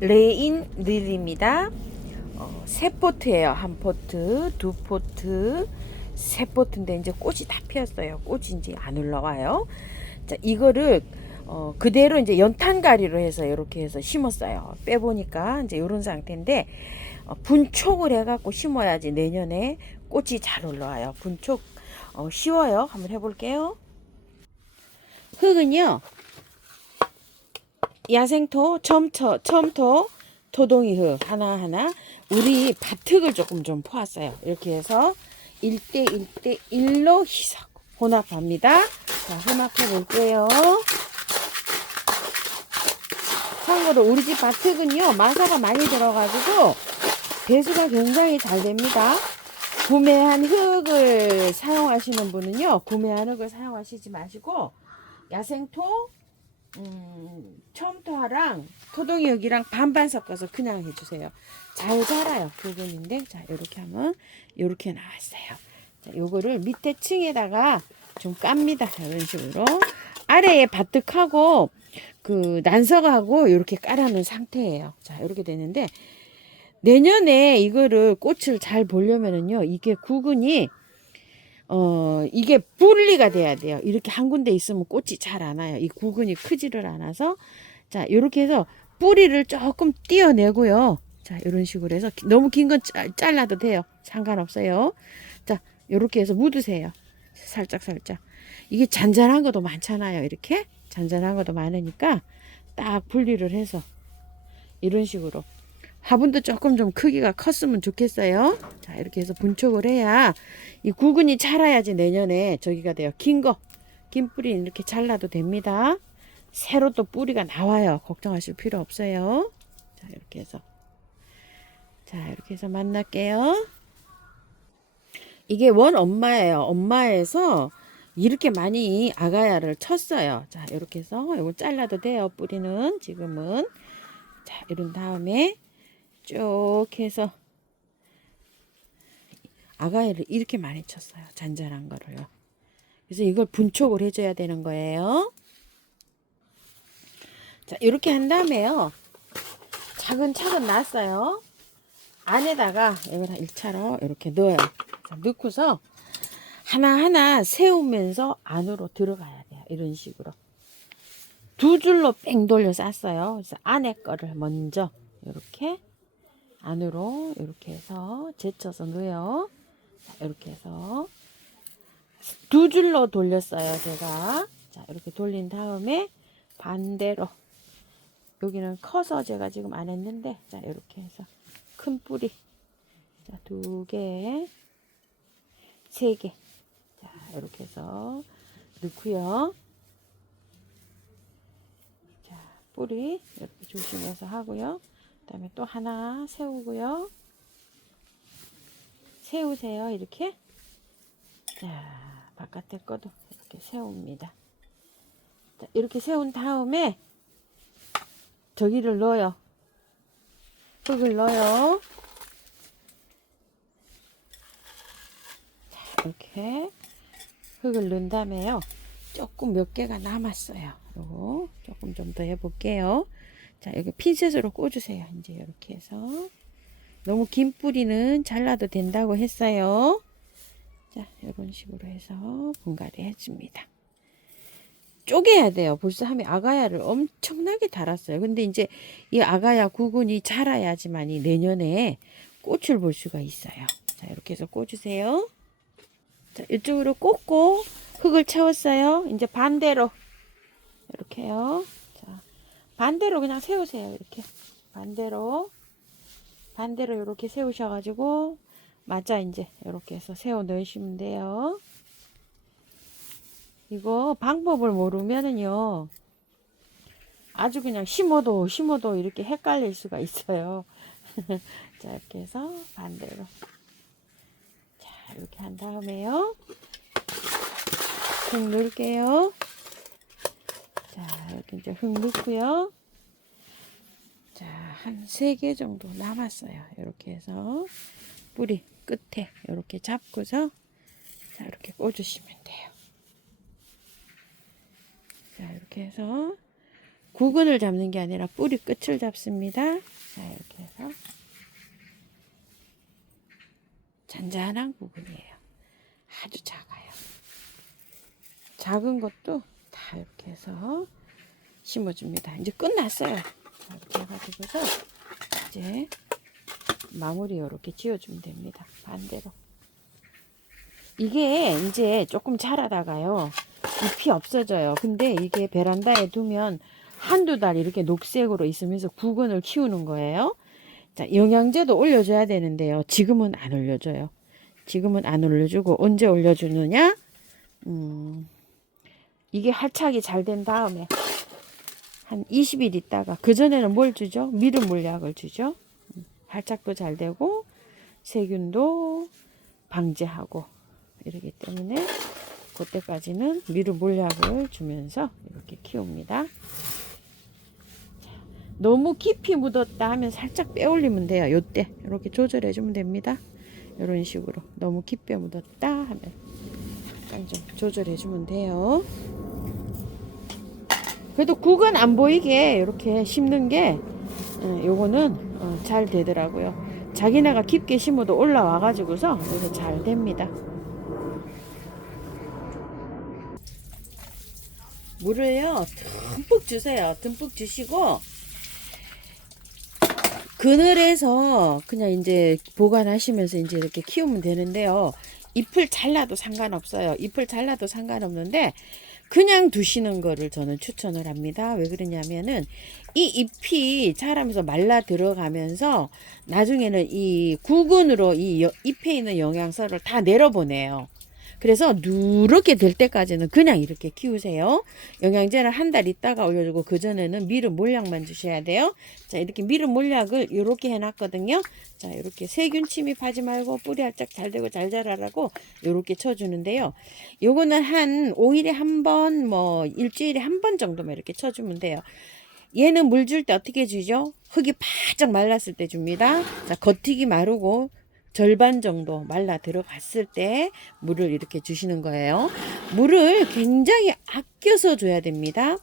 레인 릴입니다. 세 포트예요. 한 포트, 두 포트, 세 포트인데 이제 꽃이 다 피었어요. 꽃이 이제 안 올라와요. 자, 이거를 그대로 이제 연탄가리로 해서 이렇게 해서 심었어요. 빼보니까 이제 이런 상태인데 분촉을 해갖고 심어야지 내년에 꽃이 잘 올라와요. 분촉 쉬워요. 한번 해볼게요. 흙은요, 야생토, 첨토, 토동이 흙 하나하나 우리 밭흙을 조금 좀 퍼왔어요. 이렇게 해서 1대1대1로 희석 혼합합니다. 자, 혼합해 볼게요. 참고로 우리 집 밭흙은요, 마사가 많이 들어가지고 배수가 굉장히 잘 됩니다. 구매한 흙을 사용하시는 분은요, 구매한 흙을 사용하시지 마시고 야생토, 첨토랑 토동이 흙이랑 반반 섞어서 그냥 해주세요. 잘 자라요. 부분인데, 자, 이렇게 하면 이렇게 나왔어요. 자, 요거를 밑에 층에다가 좀 깝니다. 이런 식으로 아래에 밭흙하고 그 난석하고 이렇게 깔아놓은 상태예요. 자, 이렇게 되는데 내년에 이거를 꽃을 잘 보려면은요, 이게 구근이 이게 분리가 돼야 돼요. 이렇게 한 군데 있으면 꽃이 잘 안 와요. 이 구근이 크지를 않아서. 자, 이렇게 해서 뿌리를 조금 띄어내고요. 자, 이런 식으로 해서 너무 긴 건 잘라도 돼요. 상관없어요. 자, 이렇게 해서 묻으세요. 살짝. 이게 잔잔한 것도 많잖아요. 이렇게 잔잔한 것도 많으니까 딱 분리를 해서 이런 식으로 화분도 조금 좀 크기가 컸으면 좋겠어요. 자, 이렇게 해서 분촉을 해야 이 구근이 자라야지 내년에 저기가 돼요. 긴 뿌리는 이렇게 잘라도 됩니다. 새로 또 뿌리가 나와요. 걱정하실 필요 없어요. 자, 이렇게 해서 만날게요. 이게 원 엄마예요. 엄마에서 이렇게 많이 아가야를 쳤어요. 자, 이렇게 해서 이거 잘라도 돼요. 뿌리는 지금은. 자, 이런 다음에 쭉 해서 아가야를 이렇게 많이 쳤어요. 잔잔한 거를요. 그래서 이걸 분촉을 해줘야 되는 거예요. 자, 이렇게 한 다음에요. 차근차근 놨어요. 안에다가 이걸 1차로 이렇게 넣어요. 자, 넣고서 하나하나 세우면서 안으로 들어가야 돼요. 이런 식으로. 두 줄로 뺑 돌려 쌌어요. 그래서 안에 거를 먼저 이렇게 안으로 이렇게 해서 제쳐서 넣어요. 자, 이렇게 해서 두 줄로 돌렸어요. 제가. 자, 이렇게 돌린 다음에 반대로 여기는 커서 제가 지금 안 했는데, 자, 이렇게 해서 큰 뿌리, 자, 2개, 3개, 자, 이렇게 해서 넣고요. 자, 뿌리 이렇게 조심해서 하고요. 그다음에 또 하나 세우고요. 세우세요. 이렇게. 자, 바깥에 거도 이렇게 세웁니다. 자, 이렇게 세운 다음에 저기를 넣어요. 흙을 넣어요. 자, 이렇게 흙을 넣은 다음에요. 조금 몇 개가 남았어요. 요거 조금 좀 더 해볼게요. 자, 여기 핀셋으로 꽂으세요. 이제 이렇게 해서 너무 긴 뿌리는 잘라도 된다고 했어요. 자, 이런 식으로 해서 분갈이 해줍니다. 쪼개야 돼요. 벌써 하면 아가야를 엄청나게 달았어요. 근데 이제 이 아가야 구근이 자라야지만이 내년에 꽃을 볼 수가 있어요. 자, 이렇게 해서 꽂으세요. 자, 이쪽으로 꽂고 흙을 채웠어요. 이제 반대로 이렇게요. 자, 반대로 그냥 세우세요. 이렇게 반대로 이렇게 세우셔가지고 맞아 이제 이렇게 해서 세워 넣으시면 돼요. 이거 방법을 모르면은요 아주 그냥 심어도 이렇게 헷갈릴 수가 있어요. 자, 이렇게 해서 반대로 자, 이렇게 한 다음에요 흙 넣을게요. 자, 이렇게 이제 흙 넣고요. 자, 한 3개 정도 남았어요. 이렇게 해서 뿌리 끝에 이렇게 잡고서 자, 이렇게 꽂으시면 돼요. 자, 이렇게 해서 구근을 잡는 게 아니라 뿌리 끝을 잡습니다. 자, 이렇게 해서 잔잔한 구근이에요. 아주 작아요. 작은 것도 다 이렇게 해서 심어줍니다. 이제 끝났어요. 이렇게 해가지고서 이제 마무리 이렇게 지어주면 됩니다. 반대로. 이게 이제 조금 자라다가요, 잎이 없어져요. 근데 이게 베란다에 두면 한두 달 이렇게 녹색으로 있으면서 구근을 키우는 거예요. 자, 영양제도 올려줘야 되는데요. 지금은 안 올려줘요. 지금은 안 올려주고 언제 올려주느냐? 이게 활착이 잘 된 다음에 한 20일 있다가, 그전에는 뭘 주죠? 미름 물약을 주죠. 활착도 잘 되고 세균도 방제하고 이러기 때문에 그때까지는 미름 물약을 주면서 이렇게 키웁니다. 너무 깊이 묻었다 하면 살짝 빼올리면 돼요. 요때 이렇게 조절해 주면 됩니다. 이런 식으로 너무 깊게 묻었다 하면 약간 좀 조절해 주면 돼요. 그래도 구근 안 보이게 이렇게 심는 게 요거는 잘 되더라고요. 자기네가 깊게 심어도 올라와 가지고서 이렇게 잘 됩니다. 물을요 듬뿍 주세요. 듬뿍 주시고 그늘에서 그냥 이제 보관하시면서 이제 이렇게 키우면 되는데요. 잎을 잘라도 상관없어요. 잎을 잘라도 상관없는데 그냥 두시는 거를 저는 추천을 합니다. 왜 그러냐면은 이 잎이 자라면서 말라 들어가면서 나중에는 이 구근으로 이 잎에 있는 영양소를 다 내려보내요. 그래서 누렇게 될 때까지는 그냥 이렇게 키우세요. 영양제는 한 달 있다가 올려주고 그전에는 미름 몰약만 주셔야 돼요. 자, 이렇게 미름 몰약을 이렇게 해놨거든요. 자, 이렇게 세균 침입하지 말고 뿌리 활짝 잘 되고 잘 자라라고 이렇게 쳐주는데요. 요거는 한 5일에 한 번, 뭐 일주일에 한 번 정도만 이렇게 쳐주면 돼요. 얘는 물 줄 때 어떻게 주죠? 흙이 바짝 말랐을 때 줍니다. 자, 겉흙이 마르고 절반 정도 말라 들어갔을 때 물을 이렇게 주시는 거예요. 물을 굉장히 아껴서 줘야 됩니다.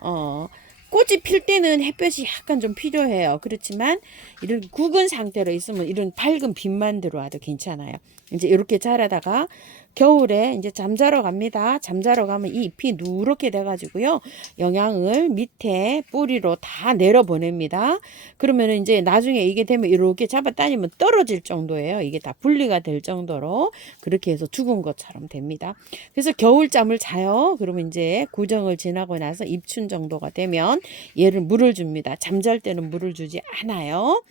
꽃이 필 때는 햇볕이 약간 좀 필요해요. 그렇지만 이런 굵은 상태로 있으면 이런 밝은 빛만 들어와도 괜찮아요. 이제 이렇게 자라다가 겨울에 이제 잠자러 갑니다. 잠자러 가면 이 잎이 누렇게 돼가지고요. 영양을 밑에 뿌리로 다 내려보냅니다. 그러면 이제 나중에 이게 되면 이렇게 잡아다니면 떨어질 정도예요. 이게 다 분리가 될 정도로 그렇게 해서 죽은 것처럼 됩니다. 그래서 겨울잠을 자요. 그러면 이제 구정을 지나고 나서 입춘 정도가 되면 얘를 물을 줍니다. 잠잘 때는 물을 주지 않아요.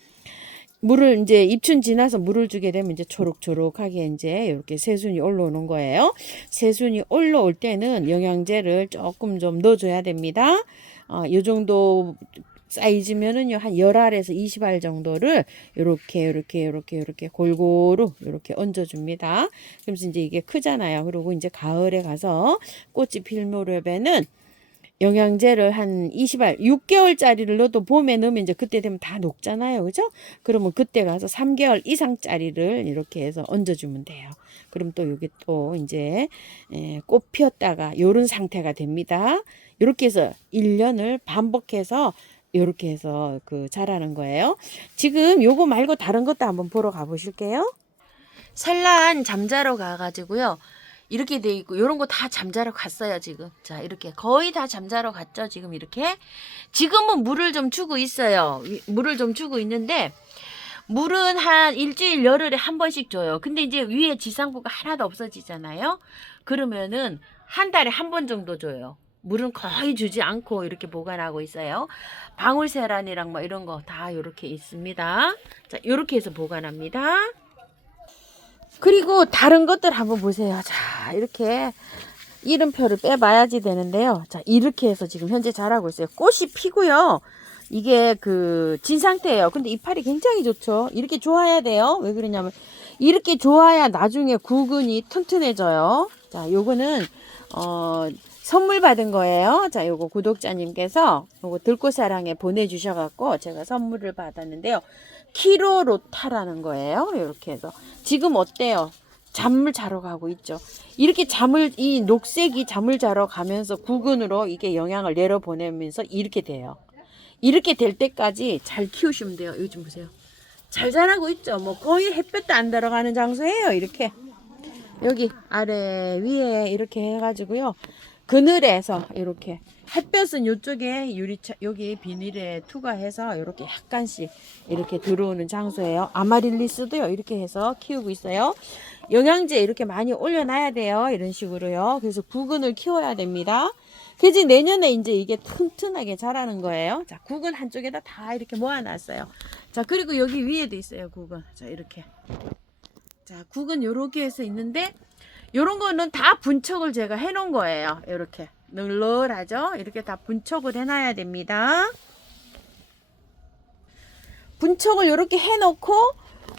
물을 이제 입춘 지나서 물을 주게 되면 이제 초록초록하게 이제 이렇게 새순이 올라오는 거예요. 새순이 올라올 때는 영양제를 조금 좀 넣어줘야 됩니다. 요 정도 사이즈면은요 한 10알에서 20알 정도를 이렇게 골고루 이렇게 얹어줍니다. 그러면서 이제 이게 크잖아요. 그리고 이제 가을에 가서 꽃이 필 무렵에는 영양제를 한 20알, 6개월짜리를 넣어도 봄에 넣으면 이제 그때 되면 다 녹잖아요. 그죠? 그러면 그때 가서 3개월 이상짜리를 이렇게 해서 얹어주면 돼요. 그럼 또 여기 또 이제 꽃 피었다가 요런 상태가 됩니다. 이렇게 해서 1년을 반복해서 이렇게 해서 그 자라는 거예요. 지금 요거 말고 다른 것도 한번 보러 가보실게요. 산란 잠자러 가가지고요. 이렇게 돼 있고 요런 거 다 잠자러 갔어요 지금. 자, 이렇게 거의 다 잠자러 갔죠 지금. 이렇게 지금은 물을 좀 주고 있어요. 물을 좀 주고 있는데 물은 한 일주일 열흘에 한 번씩 줘요. 근데 이제 위에 지상부가 하나도 없어지잖아요. 그러면은 한 달에 한 번 정도 줘요. 물은 거의 주지 않고 이렇게 보관하고 있어요. 방울세란이랑 뭐 이런 거 다 이렇게 있습니다. 자, 이렇게 해서 보관합니다. 그리고 다른 것들 한번 보세요. 자, 이렇게 이름표를 빼봐야지 되는데요. 자, 이렇게 해서 지금 현재 자라고 있어요. 꽃이 피고요. 이게 그 진 상태예요. 근데 이파리 굉장히 좋죠. 이렇게 좋아야 돼요. 왜 그러냐면 이렇게 좋아야 나중에 구근이 튼튼해져요. 자, 요거는 선물 받은 거예요. 자, 요거 구독자님께서 요거 들꽃사랑에 보내주셔갖고 제가 선물을 받았는데요. 키로로타라는 거예요. 이렇게 해서 지금 어때요? 잠을 자러 가고 있죠. 이렇게 이 녹색이 잠을 자러 가면서 구근으로 이게 영향을 내려보내면서 이렇게 돼요. 이렇게 될 때까지 잘 키우시면 돼요. 이거 좀 보세요. 잘 자라고 있죠. 뭐 거의 햇볕도 안 들어가는 장소예요. 이렇게 여기 아래 위에 이렇게 해가지고요. 그늘에서 이렇게 햇볕은 이쪽에 여기 비닐에 투과해서 이렇게 약간씩 이렇게 들어오는 장소예요. 아마릴리스도요. 이렇게 해서 키우고 있어요. 영양제 이렇게 많이 올려놔야 돼요. 이런 식으로요. 그래서 구근을 키워야 됩니다. 그래서 내년에 이제 이게 튼튼하게 자라는 거예요. 자, 구근 한쪽에다 다 이렇게 모아놨어요. 자, 그리고 여기 위에도 있어요. 구근. 자, 이렇게. 자, 구근 요렇게 해서 있는데 요런 거는 다 분척을 제가 해 놓은 거예요. 이렇게 널널하죠. 이렇게 다 분척을 해 놔야 됩니다. 분척을 이렇게 해 놓고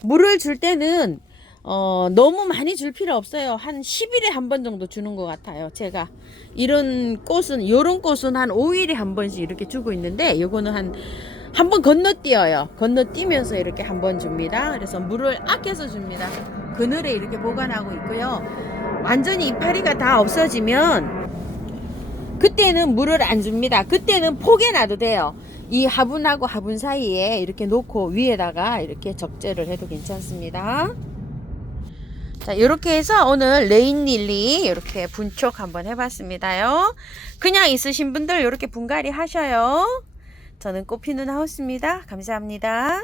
물을 줄 때는 너무 많이 줄 필요 없어요. 한 10일에 한 번 정도 주는 것 같아요. 제가 요런 꽃은 한 5일에 한 번씩 이렇게 주고 있는데 요거는 한 번 건너뛰어요. 건너뛰면서 이렇게 한 번 줍니다. 그래서 물을 아껴서 줍니다. 그늘에 이렇게 보관하고 있고요. 완전히 이파리가 다 없어지면 그때는 물을 안 줍니다. 그때는 폭에 놔도 돼요. 이 화분하고 화분 사이에 이렇게 놓고 위에다가 이렇게 적재를 해도 괜찮습니다. 자, 이렇게 해서 오늘 레인릴리 이렇게 분촉 한번 해봤습니다요. 그냥 있으신 분들 이렇게 분갈이 하셔요. 저는 꽃피는 하우스입니다. 감사합니다.